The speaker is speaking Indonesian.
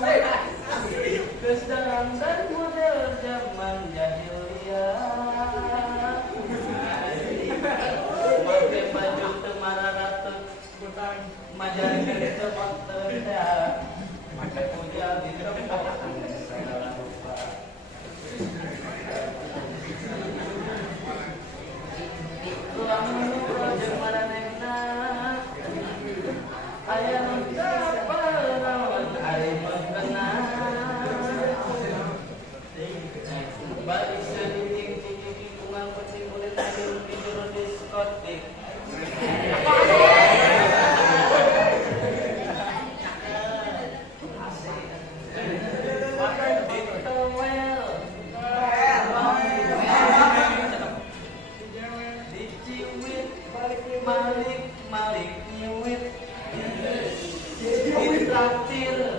Kesedaran dan model zaman jahiliyah. Pakai baju temara ratu, majalah tempat terdah. Pakai puja di tempat segala rupa. Tulang menurut jemaran nengna, ayah nunggu perawan hari mengkena. Balik sedikit tinggi bunga putih kulit air tidur diskotik. Makan di towel, diciwit, malik nyiwit, ditraktir.